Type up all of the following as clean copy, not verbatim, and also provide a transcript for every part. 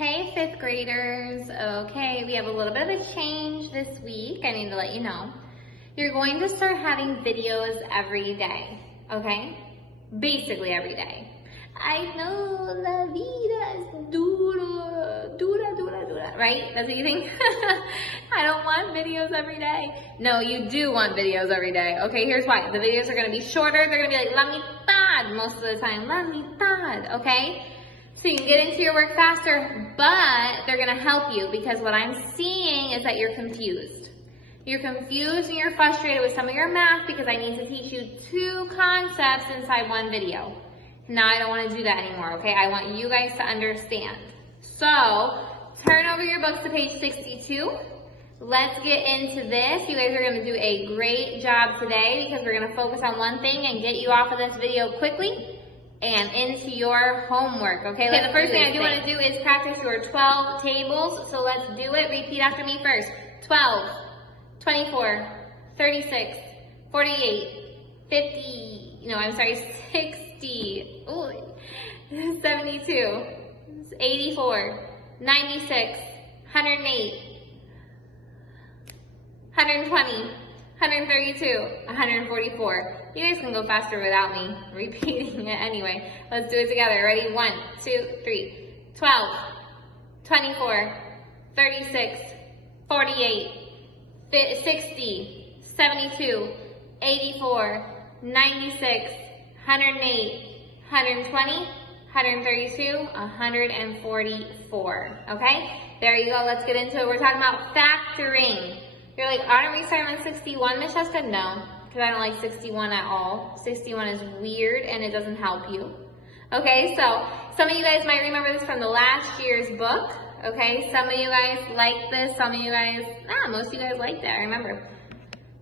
Hey, fifth graders. Okay, we have a little bit of a change this week. I need to let you know. You're going to start having videos every day, okay? Basically every day. I know la vida es dura, right? That's what you think? I don't want videos every day. No, you do want videos every day. Okay, here's why. The videos are gonna be shorter. They're gonna be like la mitad most of the time. La mitad, okay? So you can get into your work faster, but they're gonna help you because what I'm seeing is that you're confused. You're confused and you're frustrated with some of your math because I need to teach you two concepts inside one video. Now I don't wanna do that anymore, okay? I want you guys to understand. So, turn over your books to page 62. Let's get into this. You guys are gonna do a great job today because we're gonna focus on one thing and get you off of this video quickly and into your homework, okay? The first thing I do want to do is practice your 12 tables, so let's do it. Repeat after me first. 12, 24, 36, 48, 60, 72, 84, 96, 108, 120, 132, 144. You guys can go faster without me repeating it anyway. Let's do it together. Ready? 1, 2, 3. 12, 24, 36, 48, 60, 72, 84, 96, 108, 120, 132, 144. Okay? There you go. Let's get into it. We're talking about factoring. You're like, aren't we starting on 61, Miss Jessica? No, because I don't like 61 at all. 61 is weird and it doesn't help you. Okay, so some of you guys might remember this from the last year's book. Okay, some of you guys like this, some of you guys, most of you guys like that, remember.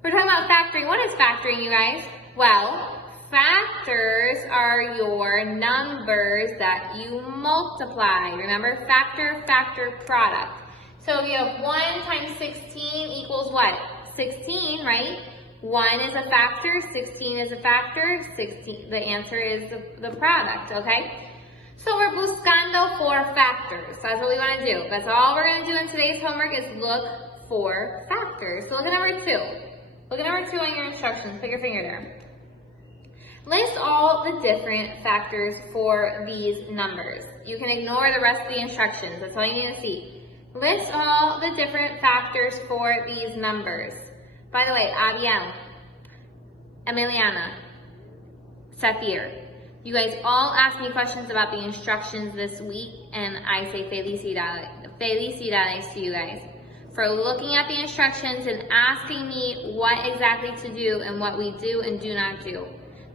We're talking about factoring. What is factoring, you guys? Well, factors are your numbers that you multiply. Remember, factor, product. So if you have 1 times 16 equals what? 16, right? 1 is a factor, 16 is a factor, 16, the answer is the product, okay? So we're buscando for factors. That's what we want to do. That's all we're going to do in today's homework is look for factors. So look at number 2. Look at number 2 on your instructions. Put your finger there. List all the different factors for these numbers. You can ignore the rest of the instructions. That's all you need to see. List all the different factors for these numbers. By the way, Abiel, Emiliana, Safir, you guys all asked me questions about the instructions this week, and I say felicidades to you guys for looking at the instructions and asking me what exactly to do and what we do and do not do.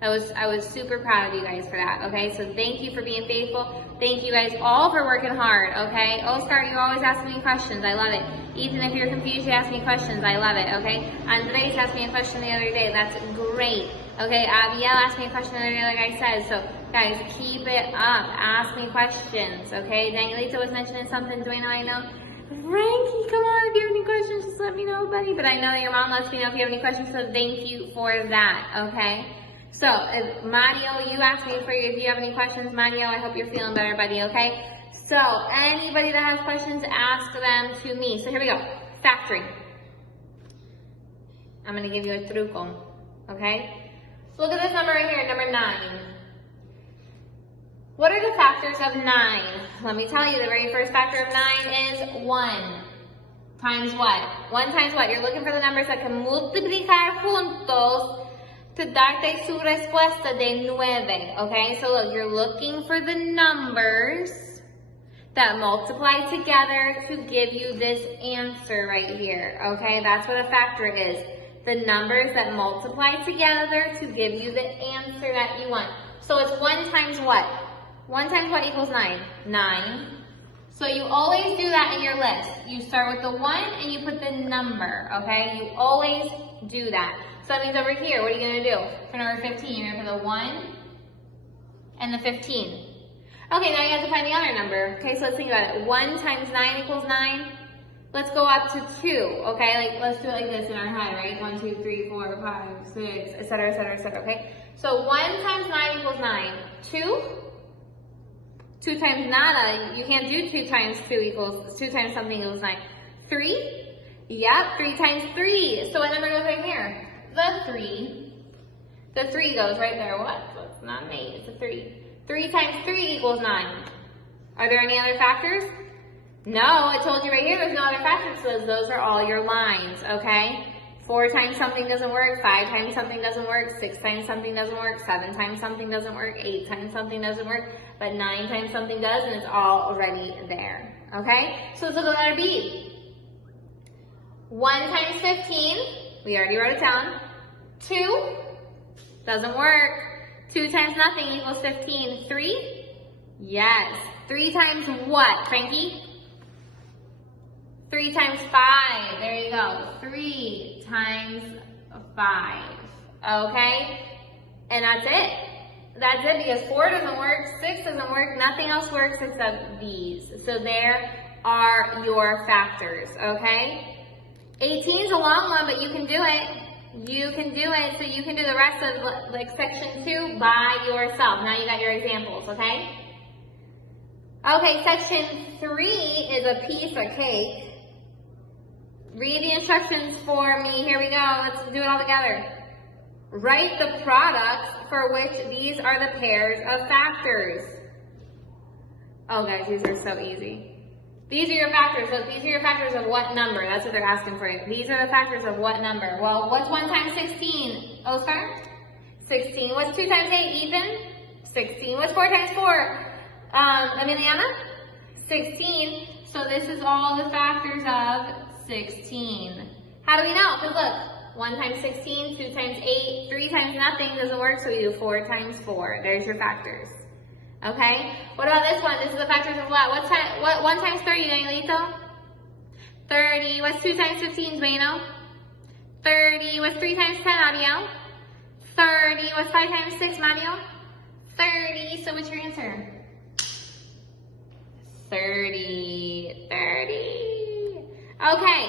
I was super proud of you guys for that, okay? So thank you for being faithful. Thank you guys all for working hard, okay? Oscar, you always ask me questions. I love it. Ethan, if you're confused, you ask me questions. I love it, okay? Andres asked me a question the other day. That's great. Okay, Abiel asked me a question the other day, like I said. So, guys, keep it up. Ask me questions, okay? Danielita was mentioning something. Do I know? Frankie, come on. If you have any questions, just let me know, buddy. But I know that your mom lets me know if you have any questions, so thank you for that, okay? So, Mario, you asked me if you have any questions. Mario, I hope you're feeling better, buddy, okay? So, anybody that has questions, ask them to me. So, here we go. Factoring. I'm going to give you a truco, okay? Look at this number right here, number 9. What are the factors of 9? Let me tell you, the very first factor of 9 is 1. Times what? 1 times what? You're looking for the numbers that can multiplicar juntos to darte su respuesta de 9, okay? So look, you're looking for the numbers that multiply together to give you this answer right here, okay? That's what a factor is. The numbers that multiply together to give you the answer that you want. So it's 1 times what? 1 times what equals 9? 9. So you always do that in your list. You start with the 1 and you put the number, okay? You always do that. So that means over here, what are you going to do? For number 15, you're going to put the 1 and the 15. Okay, now you have to find the other number. Okay, so let's think about it. 1 times 9 equals 9. Let's go up to 2, okay? Like, let's do it like this in our head, right? 1, 2, 3, 4, 5, 6, etc., okay? So 1 times 9 equals 9. 2 2 times nada, you can't do 2 times 2 times something equals 9. 3? Yep, 3 times 3. So what number goes right here? The 3. The 3 goes right there. What? So it's not an 8, it's a 3. 3 times 3 equals 9. Are there any other factors? No, I told you right here there's no other factors, so those are all your lines, okay? 4 times something doesn't work, 5 times something doesn't work, 6 times something doesn't work, 7 times something doesn't work, 8 times something doesn't work, but 9 times something does, and it's all already there, okay? So let's look at letter B. 1 times 15, we already wrote it down. 2, doesn't work. 2 times nothing equals 15. 3, yes. 3 times what, Frankie? 3 times 5, there you go. 3 times 5, okay? And that's it. That's it, because 4 doesn't work, 6 doesn't work, nothing else works except these. So there are your factors, okay? 18 is a long one, but you can do it. You can do it, so you can do the rest of like section 2 by yourself. Now you got your examples, okay? Okay, section 3 is a piece of cake. Read the instructions for me. Here we go. Let's do it all together. Write the products for which these are the pairs of factors. Oh, guys, these are so easy. These are your factors. Look, these are your factors of what number? That's what they're asking for you. These are the factors of what number? Well, what's 1 times 16? Oh, sorry? 16. What's 2 times 8? Ethan? 16. What's 4 times 4? Emiliana? 16. So this is all the factors of 16. How do we know? Because look, 1 times 16, 2 times 8, 3 times nothing doesn't work, so we do 4 times 4. There's your factors. Okay? What about this one? This is the factors of what? What 1 times 30, Danielito? 30. What's 2 times 15, Dwayno? 30. What's 3 times 10, Adiel? 30. What's 5 times 6, Mario? 30. So what's your answer? 30. 30. Okay,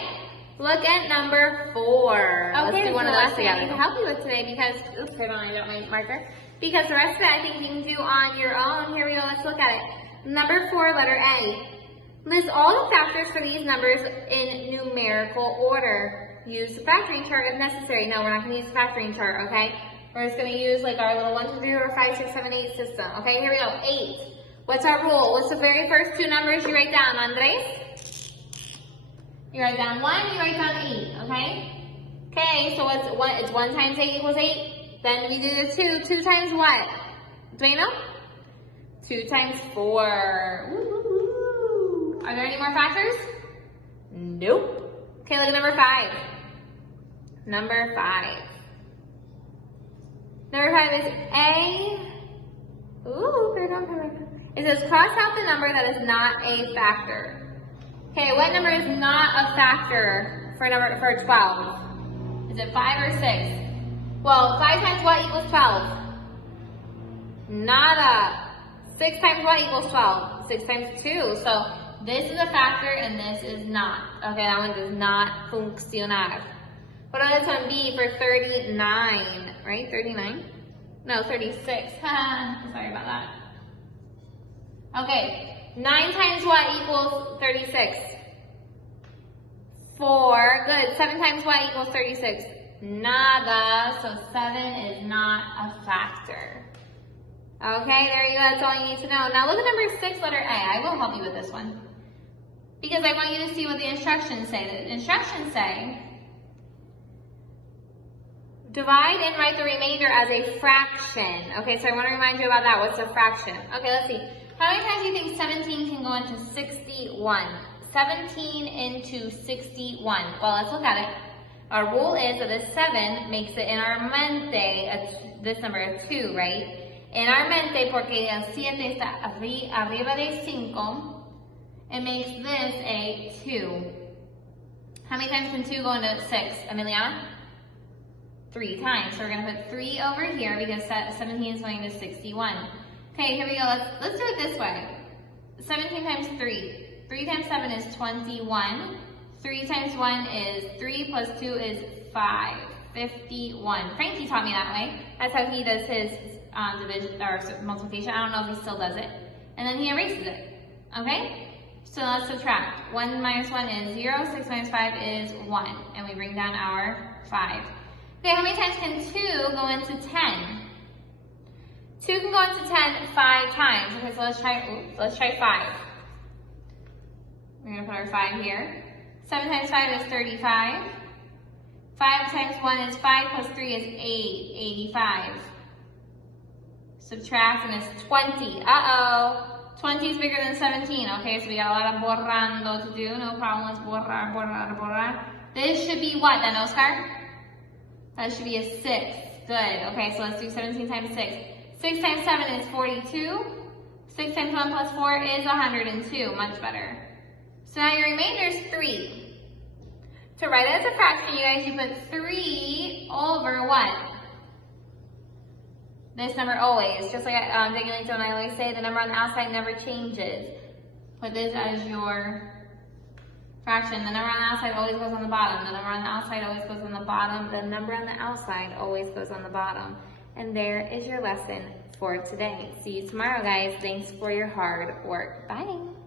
look at number 4. Okay, let's do one of those together to help you with today because, oops, hold on, I got my marker. Because the rest of it I think you can do on your own. Here we go, let's look at it. Number 4, letter A. List all the factors for these numbers in numerical order. Use the factoring chart if necessary. No, we're not going to use the factoring chart, okay? We're just going to use like our little 1, 2, 3, 4, 5, 6, 7, 8 system. Okay, here we go, 8. What's our rule? What's the very first 2 numbers you write down, Andres? You write down 1, you write down 8, okay? Okay, so it's 1 times 8 equals 8. Then you do the 2. 2 times what? Do you know? 2 times 4. Woo. Are there any more factors? Nope. Okay, look at number 5. Number 5. Number 5 is A. Ooh, it says cross out the number that is not a factor. Okay, what number is not a factor for 12? Is it 5 or 6? Well, 5 times what equals 12? Nada. 6 times what equals 12? 6 times 2. So this is a factor and this is not. Okay, that one does not funcionar. What about this one? B for 39, right? 39? No, 36. Sorry about that. Okay. 9 times what equals 36? 4. Good. 7 times what equals 36? Nada. So 7 is not a factor. Okay, there you go. That's all you need to know. Now look at number 6, letter A. I will help you with this one. Because I want you to see what the instructions say. The instructions say, divide and write the remainder as a fraction. Okay, so I want to remind you about that. What's a fraction? Okay, let's see. How many times do you think 17 can go into 61? 17 into 61. Well, let's look at it. Our rule is that this 7 makes it in our mente, this number is 2, right? En our mente, porque el 7 está arriba de 5, it makes this a 2. How many times can 2 go into 6, Emiliana? 3 times. So we're going to put 3 over here because 17 is going to 61. Okay, here we go. Let's do it this way. 17 times 3. 3 times 7 is 21. 3 times 1 is 3 plus 2 is 5. 51. Frankie taught me that way. That's how he does his division or multiplication. I don't know if he still does it. And then he erases it, okay? So let's subtract. 1 minus 1 is 0, 6 minus 5 is 1. And we bring down our 5. Okay, how many times can 2 go into 10? 2 can go into 10 5 times. Okay, so let's try 5. We're gonna put our 5 here. 7 times 5 is 35. 5 times 1 is 5 plus 3 is 8, 85. Subtract and it's 20. Uh-oh. 20 is bigger than 17. Okay, so we got a lot of borrando to do. No problem. Let's borrar. This should be what then, Oscar? That should be a 6. Good. Okay, so let's do 17 times 6. 6 times 7 is 42. 6 times 1 plus 4 is 102. Much better. So now your remainder is 3. To write it as a fraction, you guys, you put 3 over what? This number always. Just like Danielito and I always say, the number on the outside never changes. Put this as your fraction. The number on the outside always goes on the bottom. The number on the outside always goes on the bottom. The number on the outside always goes on the bottom. And there is your lesson for today. See you tomorrow, guys. Thanks for your hard work. Bye.